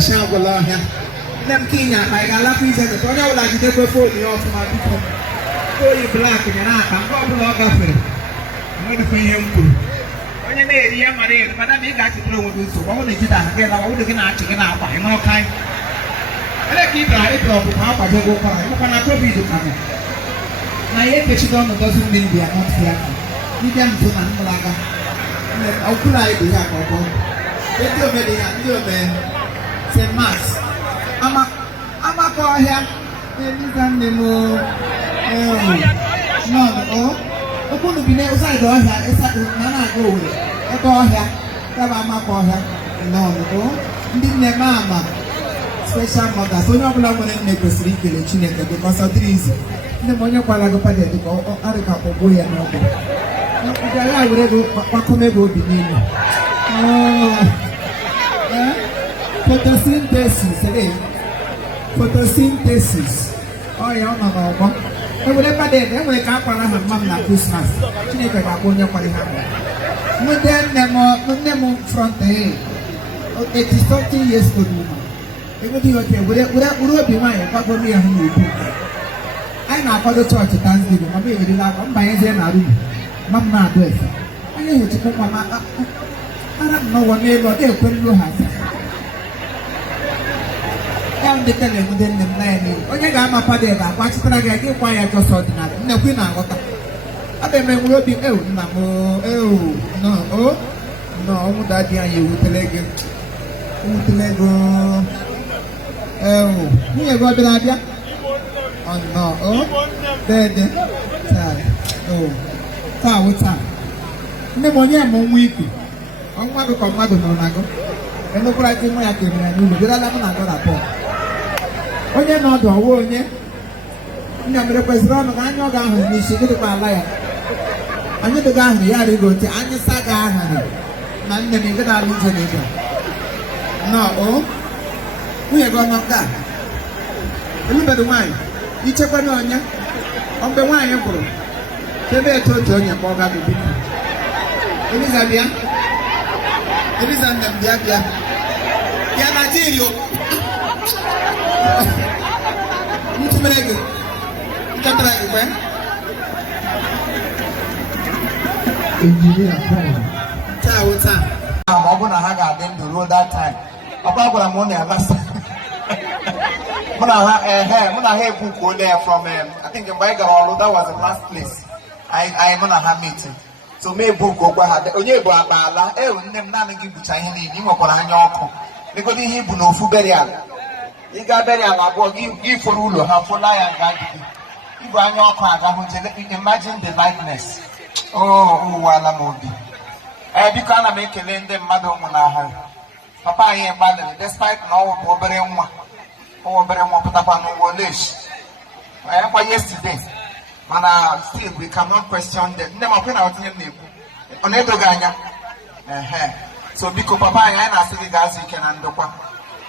Shangula here. Them Kenya, I got la pizza, the Tonya will like to go for the off my people. Oh, you black and I can't go to log off it. I'm going to pay him too. When you made the young man, but I didn't like to blow with you, so I want to get out again. I want to get out chicken out by no kind. And I keep right up with how I go by. You cannot go be the camera. Now, yet, she don't doesn't mean they are not here. You can't do Malaga. I'll put out the Yako. Let your man, say mass. I'm a call here. No, I'm going to be outside door here. It's a man go with it. A door here. I'm a call here. No, didn't mamma. Special mother. So, no one in the Pacific because of the reason. The money of Palago or other couple boy and no. I would have go be near. Photosynthesis, photosynthesis. Oh, yeah, no. I would have did it. I wake up on her mom at Christmas. She never got one of the no, then them front day. It is 30 years old woman. It would be okay. Would be mine, but for me, I know for the church at Thanksgiving. I'm really like, I'm buying them. Mamma, do it. I need to put my mother. I don't know what neighbor they put you have. I'm the telling within the planning. When you got my padella, what's the I get quiet or something? No, we know what I bet will be no, that you with the leg. With the leg. Oh, you got the idea? Oh, no, dead. Oh. What's up? No one yet, one week. I'm going to come out of Monaco. And look like you might give me a new report. When you're not a war, never was wrong. I know that you should get my liar. I need to go to the yard go to Anya Saga. None of the other losing. No, we are going up that. Look at the wine. You check on you. On the wine, Emperor. Tebe toto nya boga bibi. Elizabeth. Elizabeth bia. Ya Nigeria. Mtumrege. Mtumrege kwa. Engineer Paul. Cha. I'm going to hang out them the road that time. Papa gonna money last. Muna have book there from I think in Baigaro, that was the last place. I am on a meeting. So me book go had onye bo abala nnem na ngi bucha ihe ni nwekwara anya ọkụ because ihe bu no fu burial ị ga burial abụọ gị furu ụlọ ha fụla ya ga gị ibu anya ọkụ aga hụ nje imagine the likeness wala mobi biko ana m ekele ndị mmadụ ụmụ na ha papa anyị gbalịrị despite na ọ bụ obere nwa pụtakwa n'ụwa lesh kwa yesterday. Mana still we cannot question them. Them are not in the on Edoganya. So because Papa and I say guys you can andopa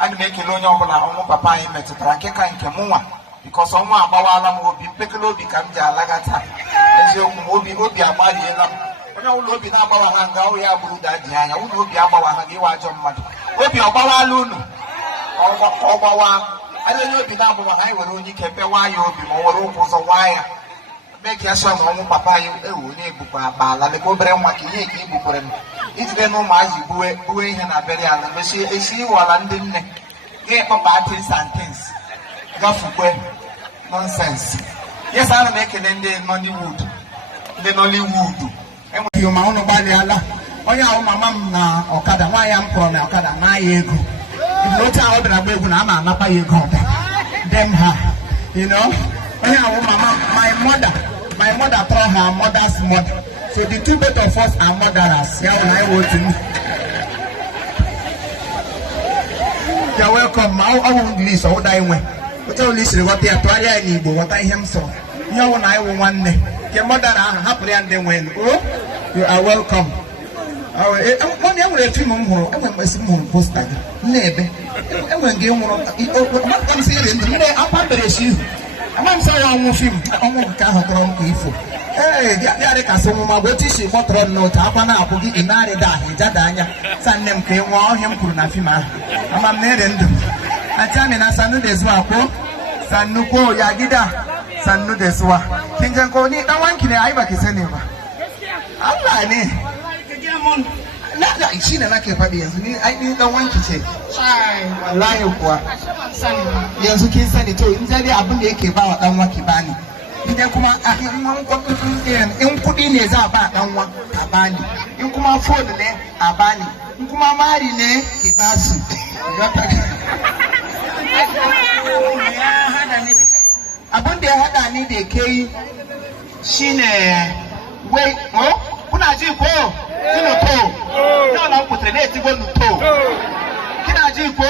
and make a loan on Papa in Metatranka and Kamua because someone Bawala will be Piccolo become Jalagata. As you will be about the when I will be about Hanga, we are Buddha Diana, who will be about Hangiwa John Mat. Will be about Lunu or Bawa. I don't know if you know why you will only keep a wire or be more opals or wire. Make your son on Papa, you Bala, the Cobra Maki, it's the no magic buoy and a very other. She while I'm doing get Papa things and things. Gafu nonsense. Yes, I'll make it in the Nollywood. The Nollywood. And you mount nobody Allah. Oh, yeah, my mom now, Okada, why I'm from Okada, my ego. If no child that I'm not by you, them her, you know. Oh, yeah, my mother taught her mother's mother. So the two both of us are motherers. Yeah, when I want to. You're welcome. I won't listen. What I went. But I'll listen what they are trying to what I am so. You know, when I will one day. Your mother are happy and they win. Oh, you are welcome. One young lady, I went by some poster. Nebe. I went game on. What comes here in the middle? I'm sorry, I'm with him. I'm going to have a Yare kasumuma botishi motron no tapana abugi inare da hijadanya sannem ke wa him kurna fima amam ne rendu atame na sanu da zuwa ko sannu ko ya gida sannu da zuwa kin jan ko ni dan wanki ne ai baki sani ba Allah ne na shi ne nake faɗi yanzu ni ai ni dan wanki ce wallahi kuwa yanzu kin sani to in dai abin da yake ba wa dan wanki bani idan kuma in kuɗi ne za a ba ɗanwa a bani in kuma phone ne a bani in kuma mari ne ki ba su abin da ya haɗa ni da ke yi shine wai kuna ji ko kino to na na kutre ne ti gonu to kina ji ko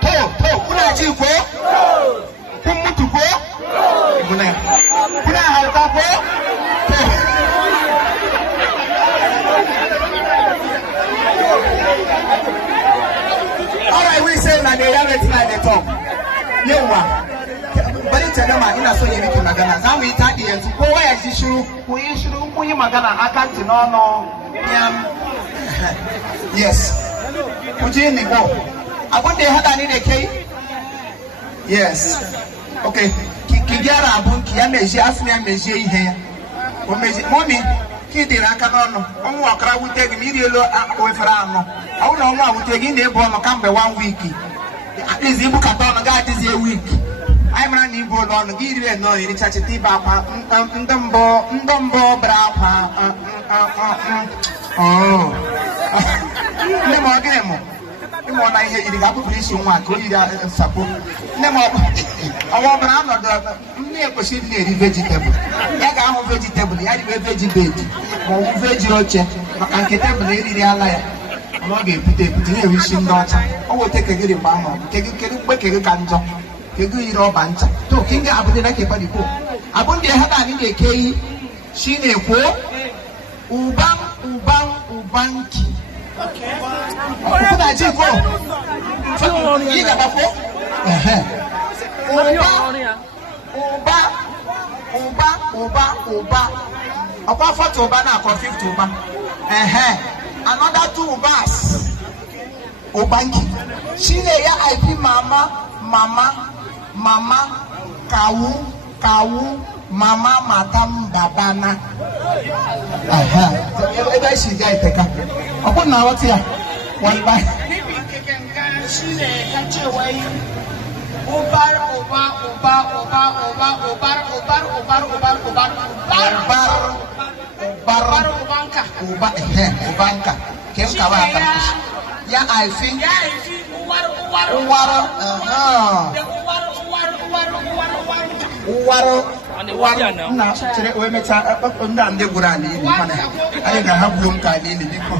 to kuna ji ko kun mutu ko kuna hauka ko alright we say na the reality na the talk yawa bari ta gama ina so yi miki magana za mu yi taɗi yanzu kowa ya ji shiru ku yi shiru kun yi magana akan tinono yes ku ji ni ko abin da ya haɗa ni da kai yes okay ki gyara abun ki ya meji asini ya meji ihe ya o meji momi ki dịrị aka n'ọnụ ọnwụ ọkara wute gị ma iri elu wefere anọ ọ na ọnwụ awute gị na-ebu ọnụ kamgbe 1 week adịzi ibukata ọnụ ga adịzi a week anyị mara na ibu ụlọ ọnụ gị iri eno irichachita ibe akwa ndị mbụ bere akwa nne m ọ gịnị mụ ịmụ na ihe yiri ga-abụbụrụ isi nwa ka o yiri nsapụ nne m ọwa ọbụla anọdụ nne ekwesịrị ịdị na-eri vejitabụl ya ga-ahụ vejitabụl ya ribe vejibed ma ọ bụ veji oche maka nke tebụl eriri ala ya ọ ga-epute epute na-ewe isi ndị ọcha o weta kegịrị mgbe ahụ kedu mgbe kegị ka njọ kegị yiri ọba ncha to kinga abụdị na kebadiko abụ ndị ha na da ke yi shine ko ubanki kuna ji ko yi gaba ko uba ọkwa 40 uba na akọ 50 uba another 2 ubas ubanki shine ya haifi mama kawu mama matam babana ebe shi ga iteka ọkwa na wata ya wallahi shine ka ce wai ubar ubanka kem kawa ka ya aifi uwaro na chere we mecha ndị gura ni mana anyị ga ha bulu nka ni ni biko